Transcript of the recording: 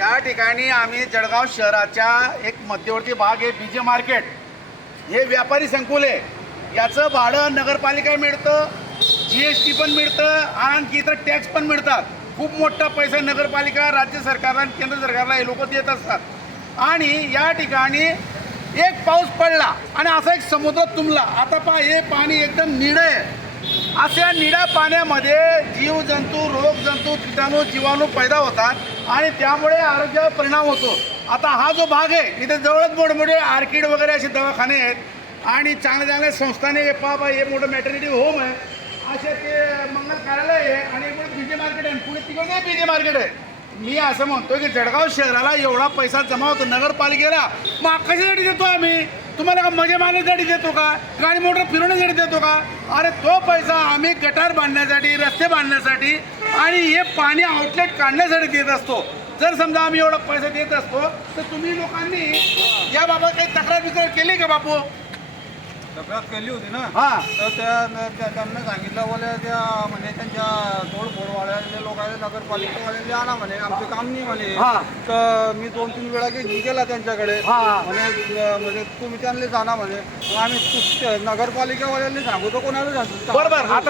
या ठिकाणी आम्ही जळगाव शहराच्या एक मध्यवर्ती भाग आहे बीजे मार्केट हे व्यापारी संकुल आहे. याचं भाडं नगरपालिका मिळतं जी एस टी पण मिळतं आणखी इतर टॅक्स पण मिळतात. खूप मोठा पैसा नगरपालिका राज्य सरकारला आणि केंद्र सरकारला हे लोक देत असतात. आणि या ठिकाणी एक पाऊस पडला आणि असा एक समुद्र तुंबला. आता पहा हे पाणी एकदम निळं आहे. अशा निळ्या पाण्यामध्ये जीवजंतू रोगजंतू किटाणू जीवाणू पैदा होतात. आणि त्यामुळे आरोग्यावर परिणाम होतो. आता हा जो भाग आहे इथे जवळच मोठमोठे आर्किड वगैरे असे दवाखाने आहेत. आणि चांगल्या चांगल्या संस्थाने हे पाप हे मोठं मॅटर्निटी होम आहे. असे ते मंगल कार्यालय आहे आणि इकडे बीजे मार्केट आहे पुढे तिकडे बीजे मार्केट आहे. मी असं म्हणतो की जळगाव शहराला एवढा पैसा जमा होतो नगरपालिकेला मग कशासाठी देतो आम्ही. तुम्हाला का मजे मारण्यासाठी देतो का? गाडी मोटर फिरवण्यासाठी देतो का? अरे तो पैसा आम्ही गटार बांधण्यासाठी रस्ते बांधण्यासाठी आणि हे पाणी आउटलेट काढण्यासाठी देत असतो. जर समजा आम्ही एवढा पैसा देत असतो तर तुम्ही लोकांनी याबाबत काही तक्रार विक्रार केली का बापू? तक्रार केली होती ना? हा. तर त्या त्या- त्यांना सांगितलं बोले त्या म्हणजे त्यांच्या तोडफोडवाल्या लोकांना नगरपालिकेवाले आणा म्हणे आमचे काम नाही म्हणे. हा. तर मी दोन तीन वेळा गे- गेला त्यांच्याकडे. हा. म्हणे अं, म्हणजे तुम्ही त्यांना जाणा म्हणे. मग आम्ही नगरपालिकेवाल्यांनी सांगू तर कोणाला सांगू? बरोबर. आता